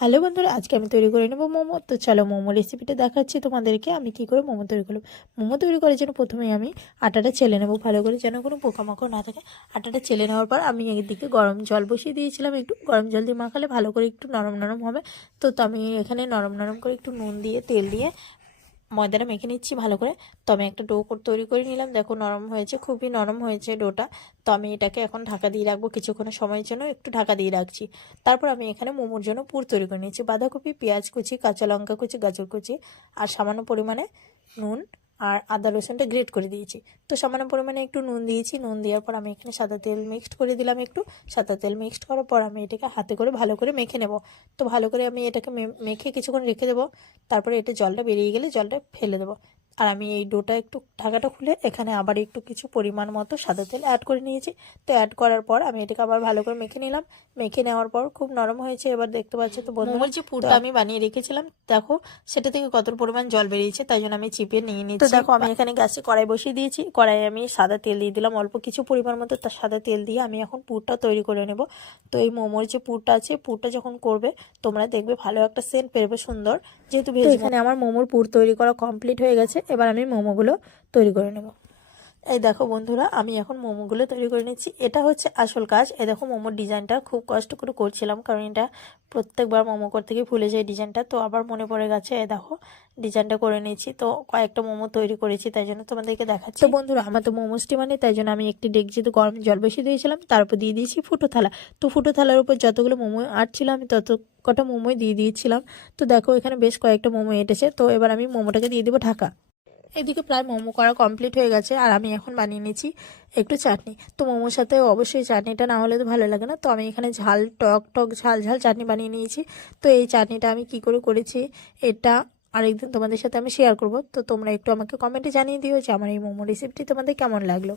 Hello বন্ধুরা, আজকে আমি তৈরি করে নেব মোমো। তো চলো মোমো রেসিপিটা দেখাচ্ছি তোমাদেরকে আমি কি করে মোমো তৈরি করলাম। মোমো তৈরি করার জন্য প্রথমেই আমি আটাটা চেলে নেব ভালো করে, যেন কোনো পোকামাকড় না থাকে। আটাটা চেলে নেওয়ার পর আমি একদিকে গরম জল বসিয়ে দিয়েছিলাম, একটু গরম জল দিয়ে মাখালে ভালো করে একটু নরম নরম হবে। তো আমি এখানে নরম নরম করে একটু নুন দিয়ে তেল দিয়ে ময়দাটা মেখে নিচ্ছি ভালো করে। তো আমি একটা ডো তৈরি করে নিলাম, দেখো নরম হয়েছে, খুবই নরম হয়েছে ডোটা। তো আমি এটাকে এখন ঢাকা দিয়ে রাখবো কিছুক্ষণের সময়ের জন্য, একটু ঢাকা দিয়ে রাখছি। তারপর আমি এখানে মোমোর জন্য পুর তৈরি করে নিয়েছি। বাঁধাকপি, পেঁয়াজ কুচি, কাঁচা লঙ্কা কুচি, গাজর কুচি আর সামান্য পরিমাণে নুন আর আদা রসুনটা গ্রেট করে দিয়েছি। তো সামান্য পরিমাণে একটু নুন দিয়েছি। নুন দেওয়ার পর আমি এখানে সাদা তেল মিক্সড করে দিলাম। একটু সাদা তেল মিক্সড করার পর আমি এটাকে হাতে করে ভালো করে মেখে নেব। তো ভালো করে আমি এটাকে মেখে কিছুক্ষণ রেখে দেবো। তারপরে এটা জলটা বেরিয়ে গেলে জলটা ফেলে দেবো। আর আমি এই ডোটা একটু ঢাকাটা খুলে এখানে আবার একটু কিছু পরিমাণ মতো সাদা তেল অ্যাড করে নিয়েছি। তো অ্যাড করার পর আমি এটাকে আবার ভালো করে মেখে নিলাম। মেখে নেওয়ার পর খুব নরম হয়েছে। এবার দেখতে পাচ্ছ তো মোমোর যে পুরটা আমি বানিয়ে রেখেছিলাম, দেখো সেটা থেকে কত পরিমাণ জল বেরিয়েছে, তাই জন্য আমি চিপে নিয়ে নিচ্ছি। তো দেখো আমি এখানে গ্যাসে কড়াই বসিয়ে দিয়েছি। কড়াইয়ে আমি সাদা তেল দিয়ে দিলাম, অল্প কিছু পরিমাণ মতো তার সাদা তেল দিয়ে আমি এখন পুরটা তৈরি করে নেব। তো এই মোমোর যে পুরটা আছে, পুরটা যখন করবে তোমরা দেখবে ভালো একটা সেন্ট বেরোবে সুন্দর, যেহেতু ভেজ। এখানে আমার মোমোর পুর তৈরি করা কমপ্লিট হয়ে গেছে। এবার আমি মোমোগুলো তৈরি করে নেব। এই দেখো বন্ধুরা, আমি এখন মোমোগুলো তৈরি করে নিচ্ছি। এটা হচ্ছে আসল কাজ। এই দেখো মোমোর ডিজাইনটা খুব কষ্ট করে করছিলাম, কারণ এটা প্রত্যেকবার মোমো করতে গিয়ে ভুলে যায় ডিজাইনটা। তো আবার মনে পড়ে গেছে, এই দেখো ডিজাইনটা করে নিয়েছি। তো কয়েকটা মোমো তৈরি করেছি, তাই জন্য তোমাদেরকে দেখাচ্ছি। তো বন্ধুরা, আমার তো মোমো স্টিম মানে, তাই জন্য আমি একটি ডেকচিতে গরম জল বসিয়ে দিয়েছিলাম, তারপর দিয়ে দিয়েছি ফুটো থালা। তো ফুটো থালার উপর যতগুলো মোমো আটছিল আমি তত কটা মোমোই দিয়ে দিয়েছিলাম। তো দেখো এখানে বেশ কয়েকটা মোমো এঁটেছে। তো এবার আমি মোমোটাকে দিয়ে দেবো ঢাকা। এদিকে প্রায় মোমো করা কমপ্লিট হয়ে গেছে। আর আমি এখন বানিয়ে নিয়েছি একটু চাটনি। তো মোমোর সাথে অবশ্যই চাটনিটা না হলে তো ভালো লাগে না। তো আমি এখানে ঝাল টক টক ঝাল ঝাল চাটনি বানিয়ে নিয়েছি। তো এই চাটনিটা আমি কি করে করেছি এটা আরেকদিন তোমাদের সাথে আমি শেয়ার করব। তো তোমরা একটু আমাকে কমেন্টে জানিয়ে দিও যে আমার এই মোমো রেসিপিটি তোমাদের কেমন লাগলো।